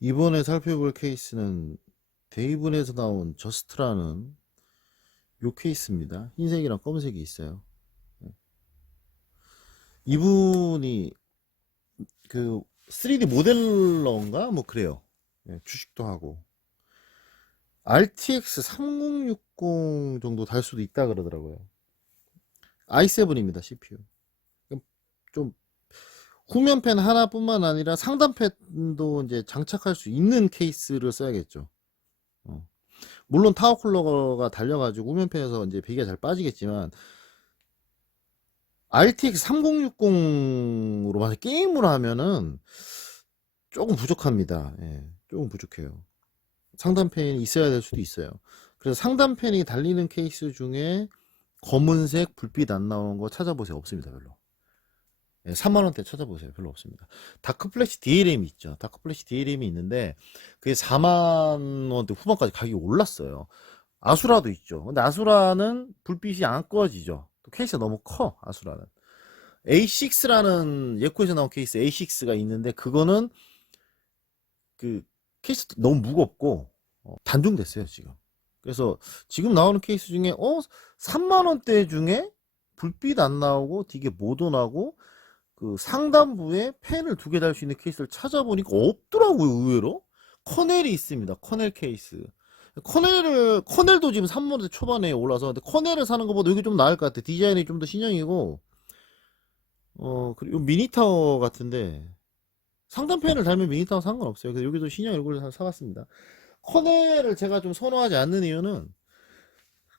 이번에 살펴볼 케이스는 데이븐에서 나온 저스트라는 요 케이스입니다. 흰색이랑 검은색이 있어요. 이분이 그 3D 모델러인가 뭐 그래요. 주식도 하고 RTX 3060 정도 달 수도 있다 그러더라고요. i7입니다. CPU. 좀 후면팬 하나뿐만 아니라 상단팬도 이제 장착할 수 있는 케이스를 써야겠죠. 어. 물론 타워 쿨러가 달려가지고 후면팬에서 이제 배기가 잘 빠지겠지만 RTX 3060으로 만약 게임을 하면은 조금 부족합니다. 예, 조금 부족해요. 상단팬이 있어야 될 수도 있어요. 그래서 상단팬이 달리는 케이스 중에 검은색 불빛 안 나오는 거 찾아보세요. 없습니다. 별로. 예, 3만원대 찾아보세요. 별로 없습니다. 다크플래시 DRM이 있죠. 다크플래시 DRM이 있는데 그게 4만원대 후반까지 가격이 올랐어요. 아수라도 있죠. 근데 아수라는 불빛이 안 꺼지죠. 또 케이스가 너무 커. 아수라는 A6라는 예코에서 나온 케이스 A6가 있는데 그거는 그 케이스 너무 무겁고 단종됐어요 지금. 그래서 지금 나오는 케이스 중에 3만원대 중에 불빛 안 나오고 되게 모던하고 그 상단부에 펜을 두 개 달 수 있는 케이스를 찾아보니까 없더라고요. 의외로 커넬이 있습니다. 커넬 케이스. 커넬도 지금 3만원대 초반에 올라서 근데 커넬을 사는 것보다 이게 좀 나을 것 같아. 디자인이 좀 더 신형이고 그리고 미니타워 같은데 상단펜을 달면 미니타워 상관없어요. 그래서 여기도 신형 얼굴을 사갔습니다. 커넬을 제가 좀 선호하지 않는 이유는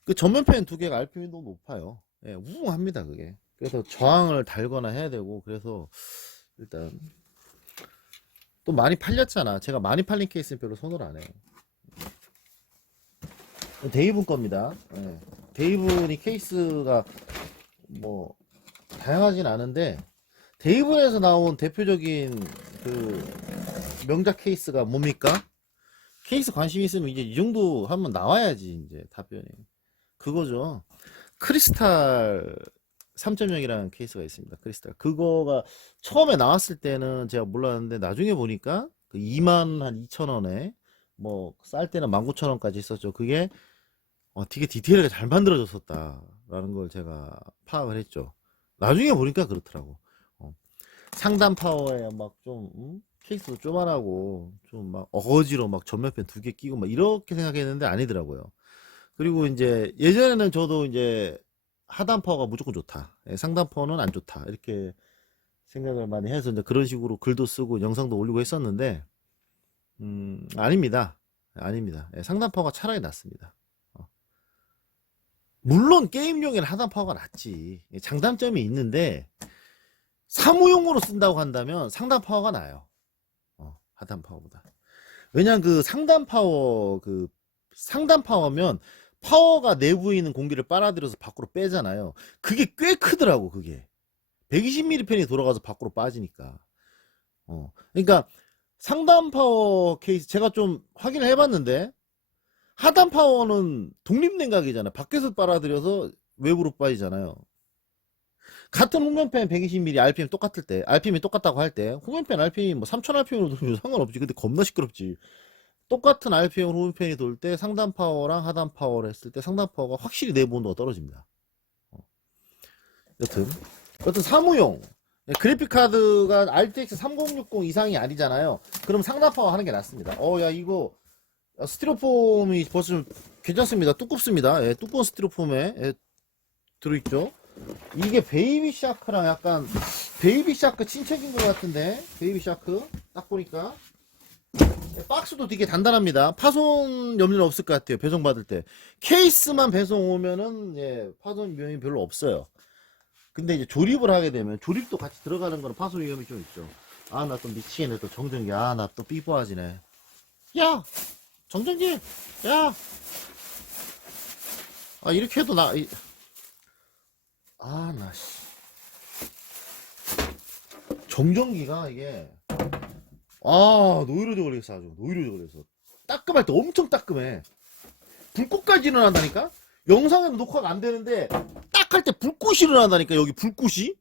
그 전면펜 두 개가 RPM이 너무 높아요. 예, 우웅합니다 그게. 그래서 저항을 달거나 해야 되고 그래서 일단 또 많이 팔렸잖아. 제가 많이 팔린 케이스는 별로 선호를 안 해요. 데이븐 겁니다. 예. 데이븐이 케이스가 뭐 다양하진 않은데 데이븐에서 나온 대표적인 그 명작 케이스가 뭡니까? 케이스 관심 있으면 이제 이 정도 하면 나와야지 이제 답변이 그거죠. 크리스탈 3.0이라는 케이스가 있습니다. 크리스탈 그거가 처음에 나왔을 때는 제가 몰랐는데 나중에 보니까 그 2만 한 2천 원에 뭐 쌀 때는 19,000원까지 있었죠. 그게 되게 디테일하게 잘 만들어졌었다라는 걸 제가 파악을 했죠. 나중에 보니까 그렇더라고. 상단 파워에 막 좀 케이스도 조만하고 좀 막 어거지로 막 전면펜 두 개 끼고 막 이렇게 생각했는데 아니더라고요. 그리고 이제 예전에는 저도 이제 하단 파워가 무조건 좋다. 상단 파워는 안 좋다. 이렇게 생각을 많이 해서 이제 그런 식으로 글도 쓰고 영상도 올리고 했었는데 아닙니다. 아닙니다. 상단 파워가 차라리 낫습니다. 물론 게임용에는 하단 파워가 낫지. 장단점이 있는데 사무용으로 쓴다고 한다면 상단 파워가 나아요. 하단 파워보다. 왜냐면 그 상단 파워면 파워가 내부에 있는 공기를 빨아들여서 밖으로 빼잖아요. 그게 꽤 크더라고 그게. 120mm 펜이 돌아가서 밖으로 빠지니까. 그러니까 상단 파워 케이스 제가 좀 확인을 해봤는데 하단 파워는 독립냉각이잖아. 밖에서 빨아들여서 외부로 빠지잖아요. 같은 후면팬 120mm RPM 똑같을 때, RPM이 똑같다고 할 때, 후면팬 RPM이 뭐 3000 RPM으로 돌면 상관없지. 근데 겁나 시끄럽지. 똑같은 RPM으로 후면팬이 돌 때 상단 파워랑 하단 파워를 했을 때 상단 파워가 확실히 내부 온도가 떨어집니다. 여튼 사무용. 그래픽 카드가 RTX 3060 이상이 아니잖아요. 그럼 상단 파워 하는 게 낫습니다. 야, 이거 스티로폼이 벌써 좀 괜찮습니다. 두껍습니다. 예, 두꺼운 스티로폼에 들어있죠. 이게 베이비 샤크랑 약간 베이비 샤크 친척인 것 같은데 베이비 샤크 딱 보니까 박스도 되게 단단합니다. 파손 염려는 없을 것 같아요. 배송 받을 때 케이스만 배송 오면은 파손 위험이 별로 없어요. 근데 이제 조립을 하게 되면 조립도 같이 들어가는 거는 파손 위험이 좀 있죠. 아 나 또 미치겠네 또 정전기. 아 나 또 삐뽀하지네. 야 정전기 야 이렇게 해도 나 씨. 정전기가 이게 노이로제 걸렸어. 아주 노이로제 걸렸어. 따끔할 때 엄청 따끔해. 불꽃까지 일어난다니까. 영상에는 녹화가 안 되는데 딱 할 때 불꽃이 일어난다니까. 여기 불꽃이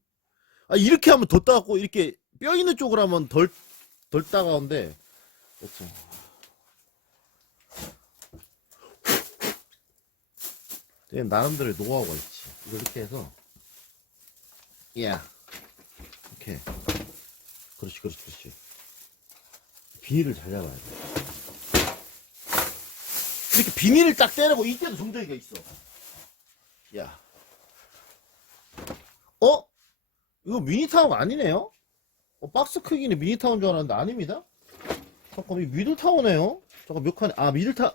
이렇게 하면 더 따갑고 이렇게 뼈 있는 쪽으로 하면 덜 따가운데 그렇죠. 나름대로의 노하우가 있지. 이거 이렇게 해서, 야, 이렇게. 그렇지, 그렇지, 그렇지. 비닐을 잘 잡아야 돼. 이렇게 비닐을 딱 떼내고 이때도 정전기가 있어. 야, 이거 미니타운 아니네요? 박스 크기는 미니타운 줄 알았는데 아닙니다. 잠깐, 이 미들타운이에요? 잠깐, 몇 칸?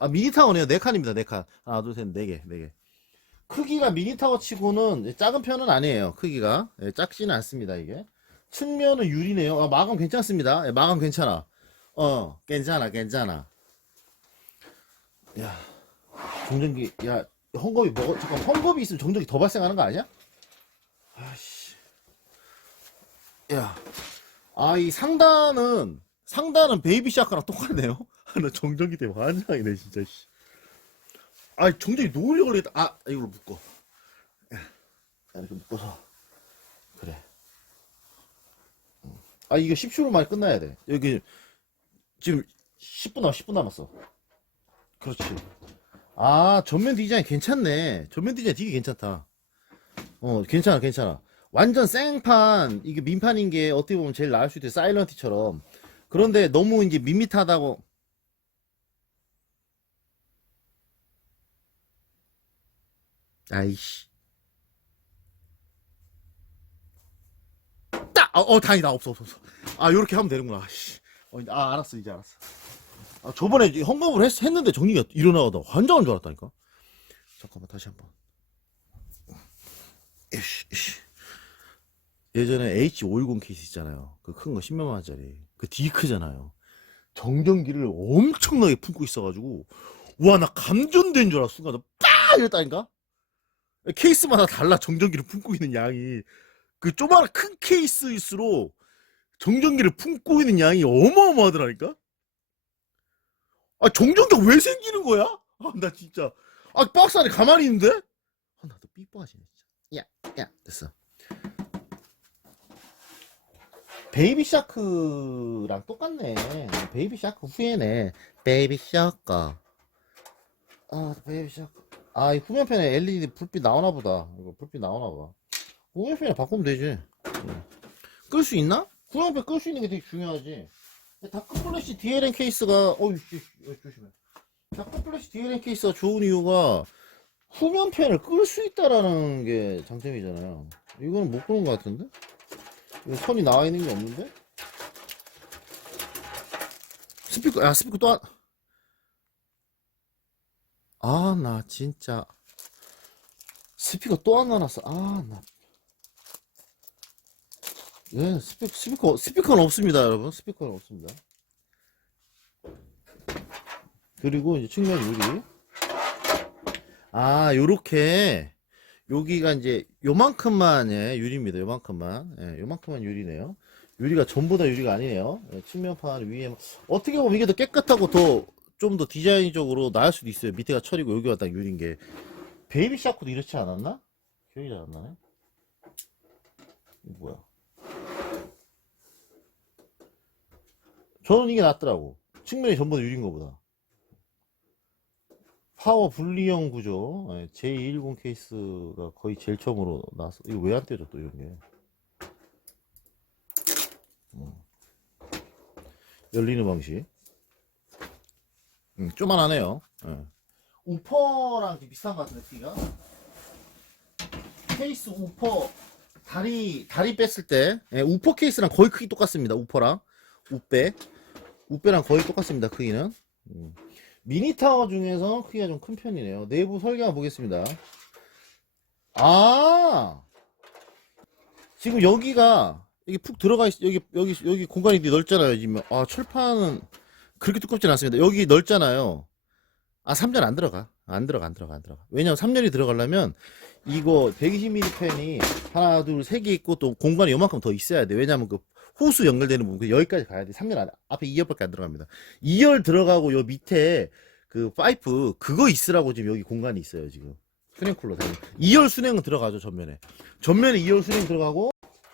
미니타운이에요. 4칸입니다. 4칸. 하나, 둘, 셋, 4개, 4개. 크기가 미니타워 치고는 작은 편은 아니에요. 크기가. 예, 작지는 않습니다, 이게. 측면은 유리네요. 마감 괜찮습니다. 예, 마감 괜찮아. 괜찮아, 괜찮아. 야, 정전기, 야, 헝겊이 잠깐, 헝겊이 있으면 정전기 더 발생하는 거 아니야? 아씨. 야, 이 상단은 베이비 샤크랑 똑같네요. 나 정전기 때문에 환장이네, 진짜, 씨. 정전기 너무 오래 걸리겠다. 이걸로 묶어. 이렇게 묶어서. 그래. 이거 10초로 만에 끝나야 돼. 여기, 지금 10분 남았어. 그렇지. 전면 디자인 괜찮네. 전면 디자인 되게 괜찮다. 괜찮아, 괜찮아. 완전 생판, 이게 민판인 게 어떻게 보면 제일 나을 수도 있어. 사일런티처럼. 그런데 너무 이제 밋밋하다고. 아이씨. 다행이다. 없어. 요렇게 하면 되는구나. 씨. 알았어, 이제 알았어. 저번에 헝겊을 했는데 정리가 일어나가다 환장한 줄 알았다니까. 잠깐만, 다시 한 번. 예전에 H510 케이스 있잖아요. 그 큰 거 10몇만 원짜리. 그 되게 크잖아요. 정전기를 엄청나게 품고 있어가지고, 와, 나 감전된 줄 알았어. 순간, 빡! 이랬다니까? 케이스마다 달라, 정전기를 품고 있는 양이. 그 조그마한 큰 케이스일수록 정전기를 품고 있는 양이 어마어마하더라니까? 정전기가 왜 생기는 거야? 나 진짜. 박스 안에 가만히 있는데? 나도 삐뽀하시네, 진짜. 야, 됐어. 베이비 샤크랑 똑같네. 베이비 샤크 후에네. 베이비 샤크. 베이비 샤크. 이 후면편에 LED 불빛 나오나 보다. 이거 불빛 나오나 봐. 후면편에 바꾸면 되지. 끌 수 있나? 후면편 끌 수 있는 게 되게 중요하지. 다크 플래시 DLN 케이스가, 조심해. 다크 플래시 DLN 케이스가 좋은 이유가 후면편을 끌 수 있다라는 게 장점이잖아요. 이거는 못 끄는 것 같은데? 이거 선이 나와 있는 게 없는데? 스피커 또 나 진짜. 스피커 또 안 놔놨어. 예, 스피커는 없습니다, 여러분. 스피커는 없습니다. 그리고 이제 측면 유리. 요렇게. 여기가 이제 요만큼만, 유리입니다. 요만큼만. 요만큼만 유리네요. 유리가 전부 다 유리가 아니네요. 측면판 위에. 어떻게 보면 이게 더 깨끗하고 좀 더 디자인적으로 나을 수도 있어요. 밑에가 철이고 여기가 딱 유리인 게. 베이비 샤크도 이렇지 않았나? 기억이 잘 안 나네. 이거 뭐야? 저는 이게 낫더라고. 측면이 전부 다 유리인 거보다. 파워 분리형 구조. J210 케이스가 거의 제일 처음으로 나왔어. 이거 왜 안 떼져 또 이런 게. 열리는 방식. 쪼만하네요. 우퍼랑 비슷한 것 같은데, 크기가. 케이스 우퍼, 다리 뺐을 때, 우퍼 케이스랑 거의 크기 똑같습니다. 우퍼랑. 우빼랑 거의 똑같습니다. 크기는. 미니타워 중에서 크기가 좀 큰 편이네요. 내부 설계 한번 보겠습니다. 지금 여기가, 여기 푹 들어가 있, 여기 공간이 되게 넓잖아요. 지금. 철판은 그렇게 두껍진 않습니다. 여기 넓잖아요. 3열 안 들어가. 안 들어가. 왜냐면 3열이 들어가려면 이거 120mm 펜이 하나, 둘, 세 개 있고 또 공간이 요만큼 더 있어야 돼. 왜냐면 그 호수 연결되는 부분, 여기까지 가야 돼. 3열 앞에 2열밖에 안 들어갑니다. 2열 들어가고 요 밑에 그 파이프, 그거 있으라고 지금 여기 공간이 있어요, 지금. 수냉쿨러. 2열 수냉은 들어가죠, 전면에. 전면에 2열 수냉 들어가고,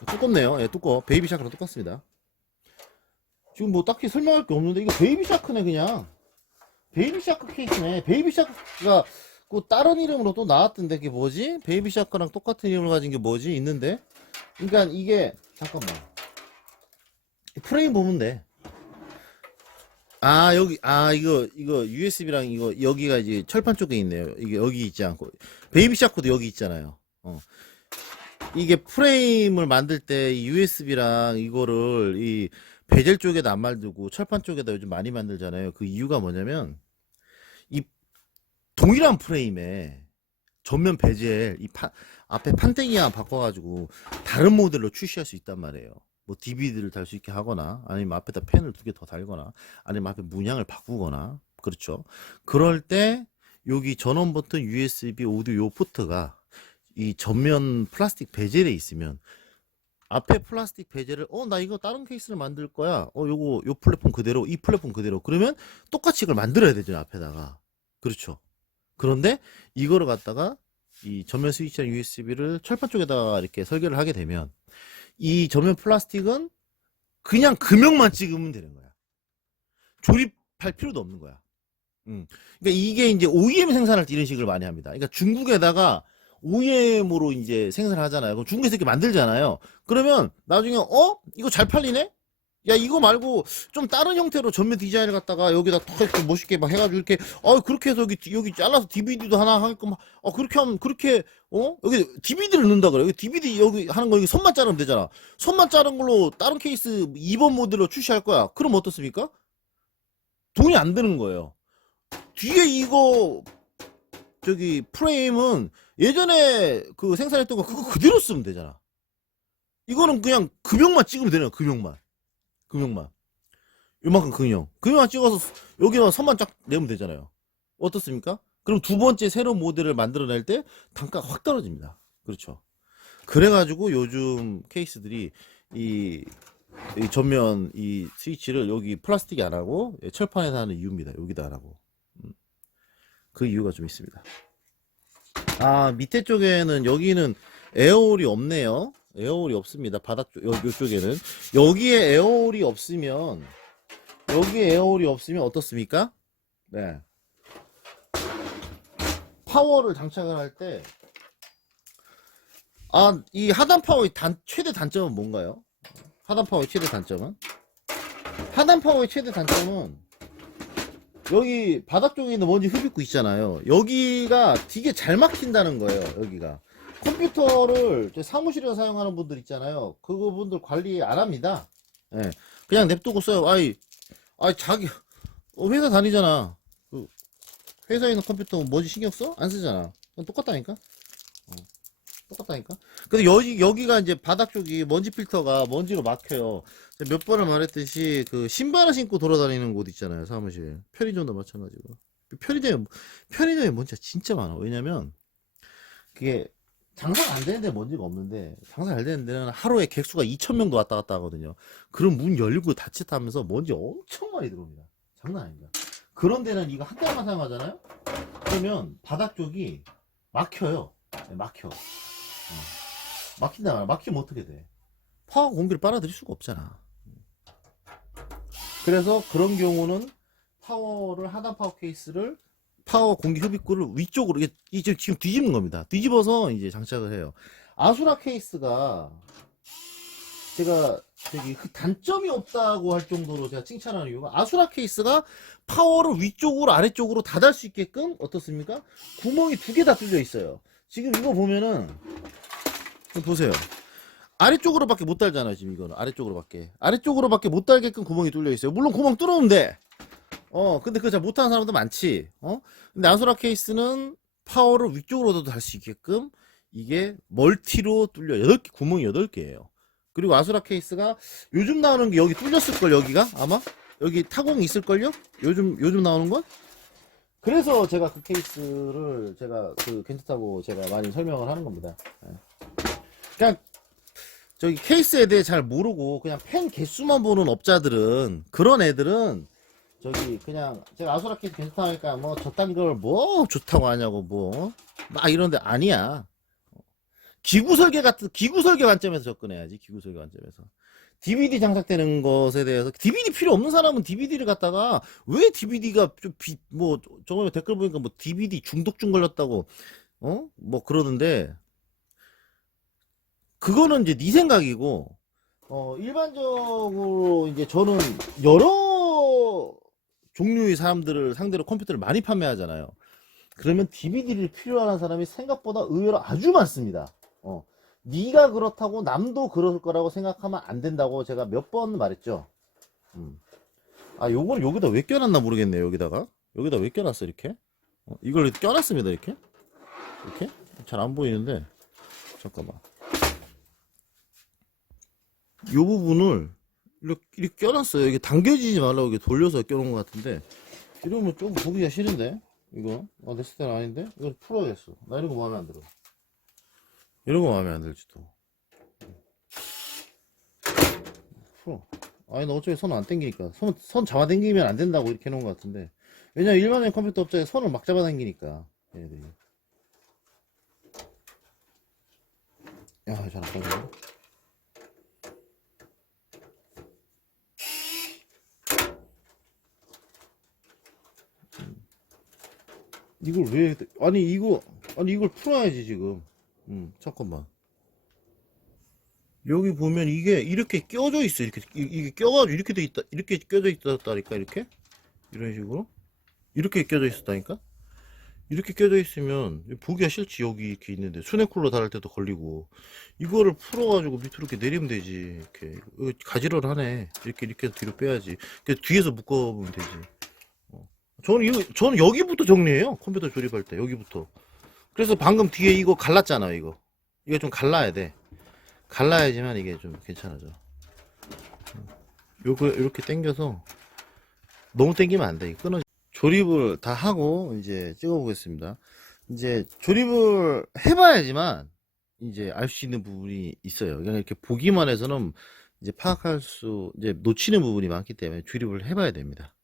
두껍네요. 두꺼워. 베이비 샤크랑 똑같습니다. 지금 뭐 딱히 설명할 게 없는데 이거 베이비 샤크네 그냥. 베이비 샤크 케이스네. 베이비 샤크가 그 다른 이름으로 또 나왔던데 그게 뭐지? 베이비 샤크랑 똑같은 이름을 가진 게 뭐지? 있는데. 그러니까 이게 잠깐만. 프레임 보면 돼. 아, 여기, 이거, USB랑 이거, 여기가 이제 철판 쪽에 있네요. 이게 여기 있지 않고. 베이비 샤크도 여기 있잖아요. 이게 프레임을 만들 때 USB랑 이거를 이 베젤 쪽에다 안 만들고 철판 쪽에다 요즘 많이 만들잖아요. 그 이유가 뭐냐면, 이 동일한 프레임에 전면 베젤, 앞에 판때기 하나 바꿔가지고 다른 모델로 출시할 수 있단 말이에요. 뭐 DVD를 달 수 있게 하거나 아니면 앞에다 펜을 2개 더 달거나 아니면 앞에 문양을 바꾸거나 그렇죠. 그럴 때 여기 전원 버튼 USB 오디오 요 포트가 이 전면 플라스틱 베젤에 있으면 앞에 플라스틱 베젤을 나 이거 다른 케이스를 만들 거야. 요거 요 플랫폼 그대로 이 플랫폼 그대로 그러면 똑같이 이걸 만들어야 되죠 앞에다가. 그렇죠. 그런데 이거를 갖다가 이 전면 스위치랑 USB를 철판 쪽에다가 이렇게 설계를 하게 되면 이 전면 플라스틱은 그냥 금형만 찍으면 되는 거야. 조립할 필요도 없는 거야. 그러니까 이게 이제 OEM 생산할 때 이런 식으로 많이 합니다. 그러니까 중국에다가 OEM으로 이제 생산을 하잖아요. 그럼 중국에서 이렇게 만들잖아요. 그러면 나중에 이거 잘 팔리네? 야 이거 말고 좀 다른 형태로 전면 디자인을 갖다가 여기다 탁 이렇게 멋있게 막 해가지고 이렇게 그렇게 해서 여기 잘라서 DVD도 하나 하게끔 그렇게 하면 그렇게 여기 DVD를 넣는다 그래. 여기 DVD 여기 하는 거 여기 손만 자르면 되잖아. 손만 자른 걸로 다른 케이스 2번 모델로 출시할 거야. 그럼 어떻습니까? 돈이 안 드는 거예요. 뒤에 이거 저기 프레임은 예전에 그 생산했던 거 그거 그대로 쓰면 되잖아. 이거는 그냥 금형만 찍으면 되는 거야. 금형만 요만큼 금형만 찍어서 여기만 선만 쫙 내면 되잖아요. 어떻습니까? 그럼 두 번째 새로운 모델을 만들어낼 때 단가가 확 떨어집니다. 그렇죠. 그래가지고 요즘 케이스들이 이 전면 이 스위치를 여기 플라스틱이 안 하고 철판에서 하는 이유입니다. 여기다 안 하고. 그 이유가 좀 있습니다. 밑에 쪽에는 여기는 에어홀이 없네요. 에어홀이 없습니다. 바닥 쪽, 요쪽에는. 여기에 에어홀이 없으면 어떻습니까? 네. 파워를 장착을 할 때, 이 하단 파워의 최대 단점은 뭔가요? 하단 파워의 최대 단점은? 여기 바닥 쪽에 있는 먼지 흡입구 있잖아요. 여기가 되게 잘 막힌다는 거예요. 여기가. 컴퓨터를 사무실에서 사용하는 분들 있잖아요. 그분들 관리 안 합니다. 예. 그냥 냅두고 써요. 자기 회사 다니잖아. 그 회사에 있는 컴퓨터 먼지 신경 써? 안 쓰잖아. 똑같다니까. 똑같다니까. 근데 여기가 이제 바닥 쪽이 먼지 필터가 먼지로 막혀요. 몇 번을 말했듯이 그 신발을 신고 돌아다니는 곳 있잖아요. 사무실. 편의점도 마찬가지고. 편의점에 먼지가 진짜 많아. 왜냐면 그게 장사가 안 되는 데 먼지가 없는데 장사 잘 되는 데는 하루에 객수가 2,000명도 왔다 갔다 하거든요. 그럼 문 열리고 닫히면서 먼지 엄청 많이 들어옵니다. 장난 아닙니다. 그런 데는 이거 한 달만 사용하잖아요. 그러면 바닥 쪽이 막혀요. 막혀. 막힌다. 막히면 어떻게 돼? 파워 공기를 빨아들일 수가 없잖아. 그래서 그런 경우는 하단 파워 케이스를 파워 공기 흡입구를 위쪽으로 이게 지금 뒤집는 겁니다. 뒤집어서 이제 장착을 해요. 아수라 케이스가 제가 단점이 없다고 할 정도로 제가 칭찬하는 이유가 아수라 케이스가 파워를 위쪽으로 아래쪽으로 다 달 수 있게끔 어떻습니까? 구멍이 2개 다 뚫려 있어요. 지금 이거 보면은 보세요. 아래쪽으로밖에 못 달잖아요. 지금 이거는 아래쪽으로밖에 못 달게끔 구멍이 뚫려 있어요. 물론 구멍 뚫으면 돼. 근데 그거 잘 못하는 사람도 많지. 근데 아수라 케이스는 파워를 위쪽으로도 달 수 있게끔 이게 멀티로 뚫려 8개, 구멍이 8개예요. 그리고 아수라 케이스가 요즘 나오는 게 여기 뚫렸을걸, 여기가 아마 여기 타공이 있을걸요. 요즘 나오는 건. 그래서 제가 그 케이스를 제가 괜찮다고 제가 많이 설명을 하는 겁니다. 그냥 저기 케이스에 대해 잘 모르고 그냥 펜 개수만 보는 업자들은, 그런 애들은 그냥 제가 아수라 케이스 괜찮다고 하니까 뭐 저딴 걸 뭐 좋다고 하냐고 뭐 막 이런데 아니야. 기구 설계 관점에서 접근해야지. 기구 설계 관점에서. DVD 장착되는 것에 대해서 DVD 필요 없는 사람은 DVD를 갖다가 왜 DVD가 뭐 저번에 댓글 보니까 뭐 DVD 중독증 걸렸다고 뭐 그러는데 그거는 이제 네 생각이고 일반적으로 이제 저는 여러 종류의 사람들을 상대로 컴퓨터를 많이 판매하잖아요. 그러면 DVD를 필요한 사람이 생각보다 의외로 아주 많습니다. 네가 그렇다고 남도 그럴 거라고 생각하면 안 된다고 제가 몇 번 말했죠. 아, 요걸 여기다 왜 껴놨나 모르겠네요. 여기다 왜 껴놨어 이렇게? 이걸 껴놨습니다. 이렇게 잘 안 보이는데 잠깐만. 요 부분을 이렇게 껴놨어요. 이게 당겨지지 말라고 이렇게 돌려서 껴놓은 것 같은데 이러면 좀 보기가 싫은데 이거 내 스타일 아닌데 이걸 풀어야겠어. 나 이런 거 마음에 안 들어. 이런 거 마음에 안 들지 또. 풀어. 아니 너 어차피 손 안 당기니까 손 잡아 당기면 안 된다고 이렇게 해놓은 것 같은데 왜냐면 일반적인 컴퓨터 업체에 손을 막 잡아 당기니까 얘들이. 야, 잘 안 빠져. 이걸 왜 아니 이걸 풀어야지 지금. 잠깐만. 여기 보면 이게 이렇게 껴져 있어. 이게 껴가지고 이렇게 돼 있다. 이렇게 껴져 있다니까 이렇게 이런 식으로 이렇게 껴져 있었다니까. 이렇게 껴져 있으면 보기가 싫지. 여기 이렇게 있는데 수냉쿨러 달을 때도 걸리고 이거를 풀어가지고 밑으로 이렇게 내리면 되지. 이렇게 가지런하네. 이렇게 뒤로 빼야지. 뒤에서 묶어보면 되지. 저는 여기부터 정리해요. 컴퓨터 조립할 때 여기부터. 그래서 방금 뒤에 이거 갈랐잖아. 이거 좀 갈라야 돼. 갈라야지만 이게 좀 괜찮아져. 요거 이렇게 당겨서 너무 당기면 안 돼. 끊어져. 조립을 다 하고 이제 찍어 보겠습니다. 이제 조립을 해봐야지만 이제 알 수 있는 부분이 있어요. 그냥 이렇게 보기만 해서는 이제 파악할 수 이제 놓치는 부분이 많기 때문에 조립을 해봐야 됩니다.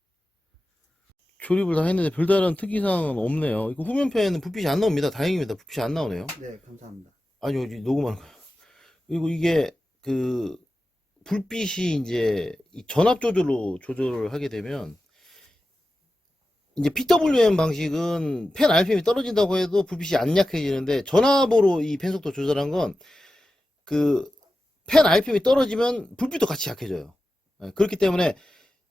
조립을 다 했는데 별다른 특이사항은 없네요. 이거 후면편에는 불빛이 안 나옵니다. 다행입니다. 불빛이 안 나오네요. 네, 감사합니다. 아니요, 이제 녹음하는 거예요. 그리고 이게 그 불빛이 이제 이 전압 조절로 조절을 하게 되면 이제 PWM 방식은 펜 RPM이 떨어진다고 해도 불빛이 안 약해지는데 전압으로 이 펜 속도 조절한 건 그 펜 RPM이 떨어지면 불빛도 같이 약해져요. 그렇기 때문에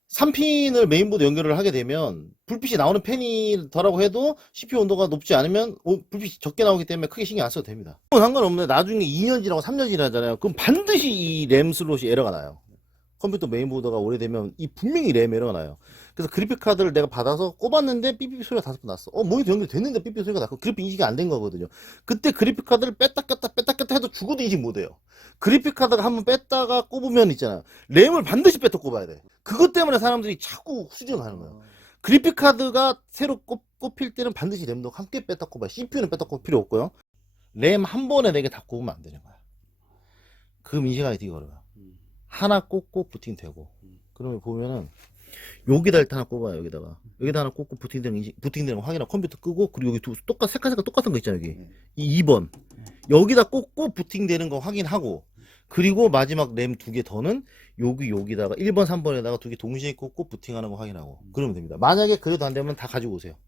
3핀을 메인보드 연결을 하게 되면 불빛이 나오는 펜이 덜하고 해도 CPU 온도가 높지 않으면 불빛이 적게 나오기 때문에 크게 신경 안 써도 됩니다. 상관없는데 나중에 2년 지나고 3년 지나잖아요. 그럼 반드시 이 램 슬롯이 에러가 나요. 컴퓨터 메인보드가 오래되면 분명히 램 에러가 나요. 그래서 그래픽 카드를 내가 받아서 꼽았는데 삐삐 소리가 5번 났어. 모니터 연결됐는데 삐삐 소리가 났고 그래픽 인식이 안 된 거거든요. 그때 그래픽 카드를 뺐다 꼈다 해도 죽어도 인식 못 해요. 그래픽 카드가 한번 뺐다가 꼽으면 있잖아요. 램을 반드시 뺐다 꼽아야 돼. 그것 때문에 사람들이 자꾸 수정하는 거예요. 그래픽 카드가 새로 꼽힐 때는 반드시 램도 함께 뺐다 꼽아요. CPU는 뺐다 꼽을 필요 없고요. 램 한 번에 4개 다 꼽으면 안 되는 거야. 그 인식하기 되게 어려워요. 하나 꽂고 부팅되고 그러면 보면은 여기다 일단 하나 꼽아요. 여기다 하나 꽂고 부팅되는 거 확인하고 컴퓨터 끄고 그리고 여기 색깔 똑같은 거 있잖아요. 여기 이 2번 여기다 꽂고 부팅되는 거 확인하고 그리고 마지막 램 2개 더는 여기다가 1번 3번에다가 2개 동시에 꽂고 부팅하는 거 확인하고 그러면 됩니다. 만약에 그래도 안 되면 다 가지고 오세요.